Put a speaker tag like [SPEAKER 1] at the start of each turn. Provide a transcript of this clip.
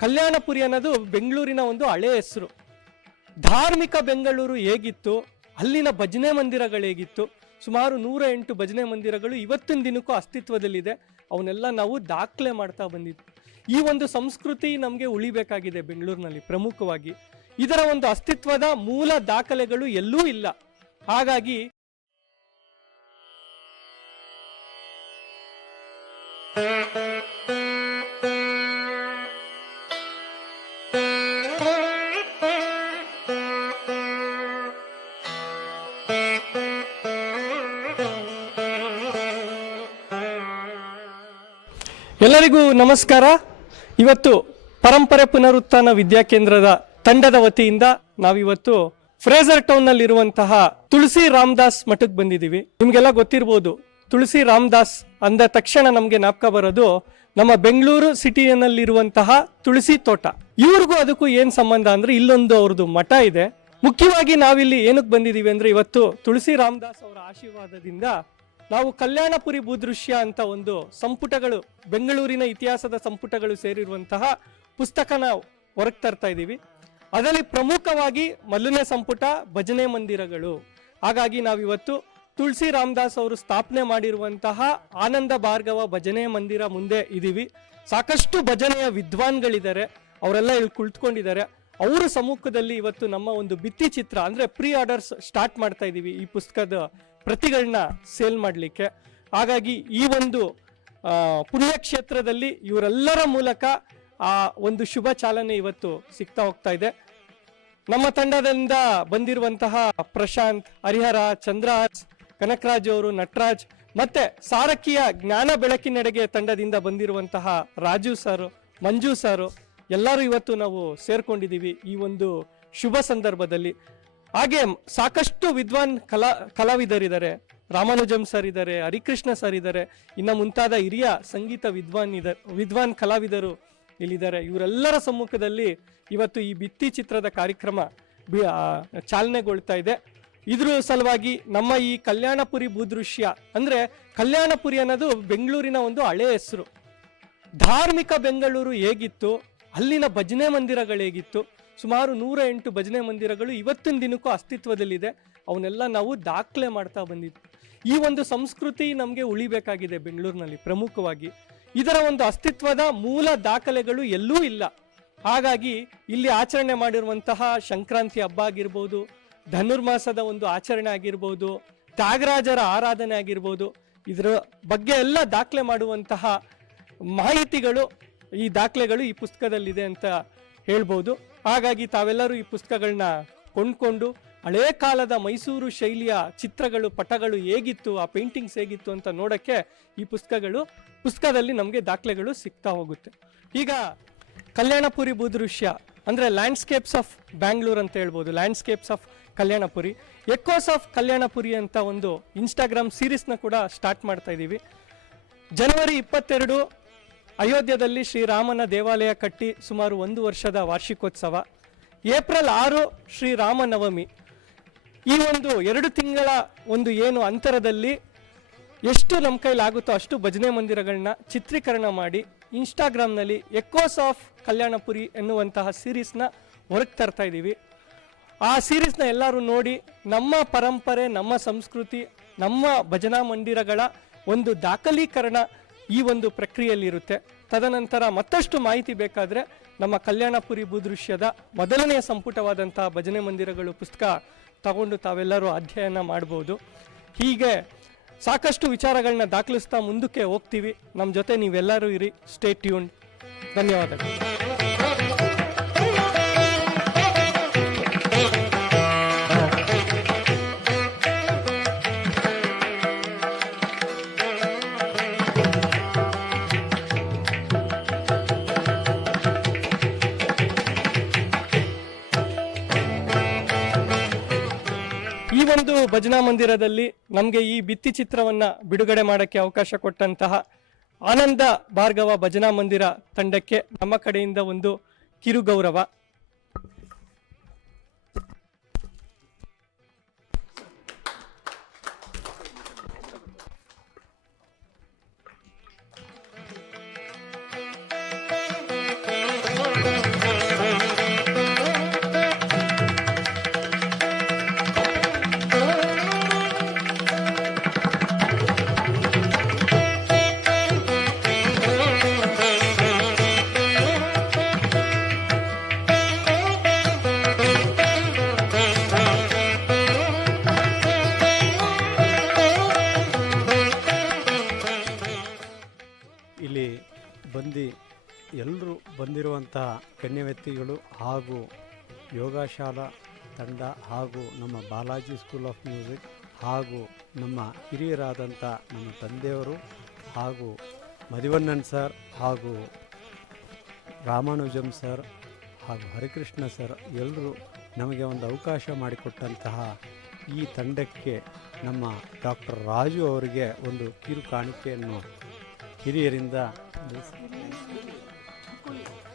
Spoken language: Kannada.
[SPEAKER 1] ಕಲ್ಯಾಣಪುರಿ ಅನ್ನೋದು ಬೆಂಗಳೂರಿನ ಒಂದು ಹಳೆ ಹೆಸರು. ಧಾರ್ಮಿಕ ಬೆಂಗಳೂರು ಹೇಗಿತ್ತು, ಅಲ್ಲಿನ ಭಜನೆ ಮಂದಿರಗಳು ಹೇಗಿತ್ತು, ಸುಮಾರು ನೂರ ಎಂಟು ಭಜನೆ ಮಂದಿರಗಳು ಇವತ್ತಿನ ದಿನಕ್ಕೂ ಅಸ್ತಿತ್ವದಲ್ಲಿದೆ, ಅವನ್ನೆಲ್ಲ ನಾವು ದಾಖಲೆ ಮಾಡ್ತಾ ಬಂದಿದ್ವಿ. ಈ ಒಂದು ಸಂಸ್ಕೃತಿ ನಮಗೆ ಉಳಿಬೇಕಾಗಿದೆ ಬೆಂಗಳೂರಿನಲ್ಲಿ ಪ್ರಮುಖವಾಗಿ. ಇದರ ಒಂದು ಅಸ್ತಿತ್ವದ ಮೂಲ ದಾಖಲೆಗಳು ಎಲ್ಲೂ ಇಲ್ಲ. ಹಾಗಾಗಿ ಎಲ್ಲರಿಗೂ ನಮಸ್ಕಾರ. ಇವತ್ತು ಪರಂಪರೆ ಪುನರುತ್ಥಾನ ವಿದ್ಯಾಕೇಂದ್ರದ ತಂಡದ ವತಿಯಿಂದ ನಾವಿವತ್ತು ಫ್ರೇಜರ್ ಟೌನ್ನಲ್ಲಿ ಇರುವಂತಹ ತುಳಸಿ ರಾಮದಾಸ್ ಮಠಕ್ಕೆ ಬಂದಿದ್ದೀವಿ. ನಿಮ್ಗೆಲ್ಲ ಗೊತ್ತಿರ್ಬೋದು, ತುಳಸಿ ರಾಮದಾಸ್ ಅಂದ ತಕ್ಷಣ ನಮ್ಗೆ ಜ್ಞಾಪಕ ಬರೋದು ನಮ್ಮ ಬೆಂಗಳೂರು ಸಿಟಿಯಲ್ಲಿರುವಂತಹ ತುಳಸಿ ತೋಟ. ಇವ್ರಿಗೂ ಅದಕ್ಕೂ ಏನ್ ಸಂಬಂಧ ಅಂದ್ರೆ ಇಲ್ಲೊಂದು ಅವ್ರದ್ದು ಮಠ ಇದೆ. ಮುಖ್ಯವಾಗಿ ನಾವಿಲ್ಲಿ ಏನಕ್ಕೆ ಬಂದಿದ್ದೀವಿ ಅಂದ್ರೆ ಇವತ್ತು ತುಳಸಿ ರಾಮದಾಸ್ ಅವರ ಆಶೀರ್ವಾದದಿಂದ ನಾವು ಕಲ್ಯಾಣಪುರಿ ಭೂದೃಶ್ಯ ಅಂತ ಒಂದು ಸಂಪುಟಗಳು, ಬೆಂಗಳೂರಿನ ಇತಿಹಾಸದ ಸಂಪುಟಗಳು ಸೇರಿರುವಂತಹ ಪುಸ್ತಕನ ಹೊರಗೆ ತರ್ತಾ ಇದ್ದೀವಿ. ಅದರಲ್ಲಿ ಪ್ರಮುಖವಾಗಿ ಮೊದಲನೇ ಸಂಪುಟ, ಭಜನೆ ಮಂದಿರಗಳು. ಹಾಗಾಗಿ ನಾವಿವತ್ತು ತುಳಸಿ ರಾಮದಾಸ್ ಅವರು ಸ್ಥಾಪನೆ ಮಾಡಿರುವಂತಹ ಆನಂದ ಭಾರ್ಗವ ಭಜನೆ ಮಂದಿರ ಮುಂದೆ ಇದ್ದೀವಿ. ಸಾಕಷ್ಟು ಭಜನೆಯ ವಿದ್ವಾನ್ಗಳಿದ್ದಾರೆ, ಅವರೆಲ್ಲ ಇಲ್ಲಿ ಕುಳಿತುಕೊಂಡಿದ್ದಾರೆ. ಅವರ ಸಮ್ಮುಖದಲ್ಲಿ ಇವತ್ತು ನಮ್ಮ ಒಂದು ಭಿತ್ತಿ ಚಿತ್ರ ಅಂದ್ರೆ ಪ್ರೀ ಆರ್ಡರ್ಸ್ ಸ್ಟಾರ್ಟ್ ಮಾಡ್ತಾ ಇದ್ದೀವಿ ಈ ಪುಸ್ತಕದ ಪ್ರತಿಗಳನ್ನ ಸೇಲ್ ಮಾಡಲಿಕ್ಕೆ. ಹಾಗಾಗಿ ಈ ಒಂದು ಪುಣ್ಯಕ್ಷೇತ್ರದಲ್ಲಿ ಇವರೆಲ್ಲರ ಮೂಲಕ ಆ ಒಂದು ಶುಭ ಚಾಲನೆ ಇವತ್ತು ಸಿಗ್ತಾ ಹೋಗ್ತಾ ಇದೆ. ನಮ್ಮ ತಂಡದಿಂದ ಬಂದಿರುವಂತಹ ಪ್ರಶಾಂತ್, ಹರಿಹರ ಚಂದ್ರರಾಜ್ ಕನಕರಾಜ್ ಅವರು, ನಟರಾಜ್ ಮತ್ತೆ ಸಾರಕಿಯ ಜ್ಞಾನ ಬೆಳಕಿನೆಡೆಗೆ ತಂಡದಿಂದ ಬಂದಿರುವಂತಹ ರಾಜು ಸಾರು, ಮಂಜು ಸಾರು ಎಲ್ಲರೂ ಇವತ್ತು ನಾವು ಸೇರ್ಕೊಂಡಿದ್ದೀವಿ ಈ ಒಂದು ಶುಭ ಸಂದರ್ಭದಲ್ಲಿ. ಹಾಗೆ ಸಾಕಷ್ಟು ವಿದ್ವಾನ್ ಕಲಾ ಕಲಾವಿದರಿದ್ದಾರೆ. ರಾಮಾನುಜಂ ಸರ್ ಇದ್ದಾರೆ, ಹರಿಕೃಷ್ಣ ಸರ್ ಇದ್ದಾರೆ, ಇನ್ನು ಮುಂತಾದ ಹಿರಿಯ ಸಂಗೀತ ವಿದ್ವಾನ್ ಇದ, ವಿದ್ವಾನ್ ಕಲಾವಿದರು ಇಲ್ಲಿದ್ದಾರೆ. ಇವರೆಲ್ಲರ ಸಮ್ಮುಖದಲ್ಲಿ ಇವತ್ತು ಈ ಭಿತ್ತಿ ಚಿತ್ರದ ಕಾರ್ಯಕ್ರಮ ಬಿ- ಚಾಲನೆಗೊಳ್ತಾ ಇದೆ. ಇದ್ರ ಸಲುವಾಗಿ ನಮ್ಮ ಈ ಕಲ್ಯಾಣಪುರಿ ಭೂದೃಶ್ಯ ಅಂದರೆ ಕಲ್ಯಾಣಪುರಿ ಅನ್ನೋದು ಬೆಂಗಳೂರಿನ ಒಂದು ಹಳೆ ಹೆಸರು. ಧಾರ್ಮಿಕ ಬೆಂಗಳೂರು ಹೇಗಿತ್ತು, ಅಲ್ಲಿನ ಭಜನೆ ಮಂದಿರಗಳು ಹೇಗಿತ್ತು ಸುಮಾರು ನೂರ ಎಂಟು ಭಜನೆ ಮಂದಿರಗಳು ಇವತ್ತಿನ ದಿನಕ್ಕೂ ಅಸ್ತಿತ್ವದಲ್ಲಿದೆ. ಅವನ್ನೆಲ್ಲ ನಾವು ದಾಖಲೆ ಮಾಡ್ತಾ ಬಂದಿದ್ವಿ. ಈ ಒಂದು ಸಂಸ್ಕೃತಿ ನಮಗೆ ಉಳಿಬೇಕಾಗಿದೆ ಬೆಂಗಳೂರಿನಲ್ಲಿ ಪ್ರಮುಖವಾಗಿ. ಇದರ ಒಂದು ಅಸ್ತಿತ್ವದ ಮೂಲ ದಾಖಲೆಗಳು ಎಲ್ಲೂ ಇಲ್ಲ. ಹಾಗಾಗಿ ಇಲ್ಲಿ ಆಚರಣೆ ಮಾಡಿರುವಂತಹ ಸಂಕ್ರಾಂತಿ ಹಬ್ಬ ಆಗಿರ್ಬೋದು, ಧನುರ್ಮಾಸದ ಒಂದು ಆಚರಣೆ ಆಗಿರ್ಬೋದು, ತ್ಯಾಗರಾಜರ ಆರಾಧನೆ ಆಗಿರ್ಬೋದು, ಇದರ ಬಗ್ಗೆ ಎಲ್ಲ ದಾಖಲೆ ಮಾಡುವಂತಹ ಮಾಹಿತಿಗಳು ಈ ದಾಖಲೆಗಳು ಈ ಪುಸ್ತಕದಲ್ಲಿದೆ ಅಂತ ಹೇಳ್ಬೋದು. ಹಾಗಾಗಿ ತಾವೆಲ್ಲರೂ ಈ ಪುಸ್ತಕಗಳನ್ನ ಕೊಂಡ್ಕೊಂಡು ಹಳೇ ಕಾಲದ ಮೈಸೂರು ಶೈಲಿಯ ಚಿತ್ರಗಳು, ಪಟಗಳು ಹೇಗಿತ್ತು, ಆ ಪೇಂಟಿಂಗ್ಸ್ ಹೇಗಿತ್ತು ಅಂತ ನೋಡೋಕ್ಕೆ ಈ ಪುಸ್ತಕಗಳು, ಪುಸ್ತಕದಲ್ಲಿ ನಮಗೆ ದಾಖಲೆಗಳು ಸಿಗ್ತಾ ಹೋಗುತ್ತೆ. ಈಗ ಕಲ್ಯಾಣಪುರಿ ಭೂದೃಶ್ಯ ಅಂದರೆ ಲ್ಯಾಂಡ್ಸ್ಕೇಪ್ಸ್ ಆಫ್ ಬ್ಯಾಂಗ್ಳೂರ್ ಅಂತ ಹೇಳ್ಬೋದು. Landscapes of Kalyanapuri. Echoes of Kalyanapuri ಅಂತ ಒಂದು ಇನ್ಸ್ಟಾಗ್ರಾಮ್ ಸೀರೀಸ್ನ ಕೂಡ ಸ್ಟಾರ್ಟ್ ಮಾಡ್ತಾ ಇದ್ದೀವಿ ಜನವರಿ ಇಪ್ಪತ್ತೆರಡು ಅಯೋಧ್ಯದಲ್ಲಿ ಶ್ರೀರಾಮನ ದೇವಾಲಯ ಕಟ್ಟಿ ಸುಮಾರು ಒಂದು ವರ್ಷದ ವಾರ್ಷಿಕೋತ್ಸವ. ಏಪ್ರಿಲ್ ಆರು ಶ್ರೀರಾಮನವಮಿ. ಈ ಒಂದು ಎರಡು ತಿಂಗಳ ಒಂದು ಏನು ಅಂತರದಲ್ಲಿ ಎಷ್ಟು ನಮ್ಮ ಕೈಲಾಗುತ್ತೋ ಅಷ್ಟು ಭಜನೆ ಮಂದಿರಗಳನ್ನ ಚಿತ್ರೀಕರಣ ಮಾಡಿ ಇನ್ಸ್ಟಾಗ್ರಾಮ್ನಲ್ಲಿ ಎಕೋಸ್ ಆಫ್ ಕಲ್ಯಾಣಪುರಿ ಎನ್ನುವಂತಹ ಸೀರೀಸ್ನ ಹೊರಗೆ ತರ್ತಾ ಇದ್ದೀವಿ ಆ ಸೀರೀಸ್ನ ಎಲ್ಲರೂ ನೋಡಿ ನಮ್ಮ ಪರಂಪರೆ, ನಮ್ಮ ಸಂಸ್ಕೃತಿ, ನಮ್ಮ ಭಜನಾ ಮಂದಿರಗಳ ಒಂದು ದಾಖಲೀಕರಣ ಈ ಒಂದು ಪ್ರಕ್ರಿಯೆಯಲ್ಲಿರುತ್ತೆ. ತದನಂತರ ಮತ್ತಷ್ಟು ಮಾಹಿತಿ ಬೇಕಾದರೆ ನಮ್ಮ ಕಲ್ಯಾಣಪುರಿ ಭೂದೃಶ್ಯದ ಮೊದಲನೆಯ ಸಂಪುಟವಾದಂಥ ಭಜನೆ ಮಂದಿರಗಳು ಪುಸ್ತಕ ತಗೊಂಡು ತಾವೆಲ್ಲರೂ ಅಧ್ಯಯನ ಮಾಡ್ಬೋದು. ಹೀಗೆ ಸಾಕಷ್ಟು ವಿಚಾರಗಳನ್ನ ದಾಖಲಿಸ್ತಾ ಮುಂದಕ್ಕೆ ಹೋಗ್ತೀವಿ. ನಮ್ಮ ಜೊತೆ ನೀವೆಲ್ಲರೂ ಇರಿ. ಸ್ಟೇ ಟ್ಯೂನ್ ಧನ್ಯವಾದಗಳು. ಈ ಒಂದು ಭಜನಾ ಮಂದಿರದಲ್ಲಿ ನಮಗೆ ಈ ಭಿತ್ತಿ ಚಿತ್ರವನ್ನ ಬಿಡುಗಡೆ ಮಾಡಕ್ಕೆ ಅವಕಾಶ ಕೊಟ್ಟಂತಹ ಆನಂದ ಭಾರ್ಗವ ಭಜನಾ ಮಂದಿರ ತಂಡಕ್ಕೆ ನಮ್ಮ ಕಡೆಯಿಂದ ಒಂದು ಕಿರು ಗೌರವ
[SPEAKER 2] ಗಣ್ಯ ವ್ಯಕ್ತಿಗಳು ಹಾಗೂ ಯೋಗಶಾಲಾ ತಂಡ ಹಾಗೂ ನಮ್ಮ ಬಾಲಾಜಿ ಸ್ಕೂಲ್ ಆಫ್ ಮ್ಯೂಸಿಕ್ ಹಾಗೂ ನಮ್ಮ ಹಿರಿಯರಾದಂಥ ನಮ್ಮ ತಂದೆಯವರು ಹಾಗೂ ಮಧಿವಣ್ಣನ್ ಸರ್ ಹಾಗೂ ರಾಮಾನುಜಂ ಸರ್ ಹಾಗೂ ಹರಿಕೃಷ್ಣ ಸರ್ ಎಲ್ಲರೂ ನಮಗೆ ಒಂದು ಅವಕಾಶ ಮಾಡಿಕೊಟ್ಟಂತಹ ಈ ತಂಡಕ್ಕೆ ನಮ್ಮ ಡಾಕ್ಟರ್ ರಾಜು ಅವರಿಗೆ ಒಂದು ಕಿರು ಕಾಣಿಕೆಯನ್ನು ಹಿರಿಯರಿಂದ 거의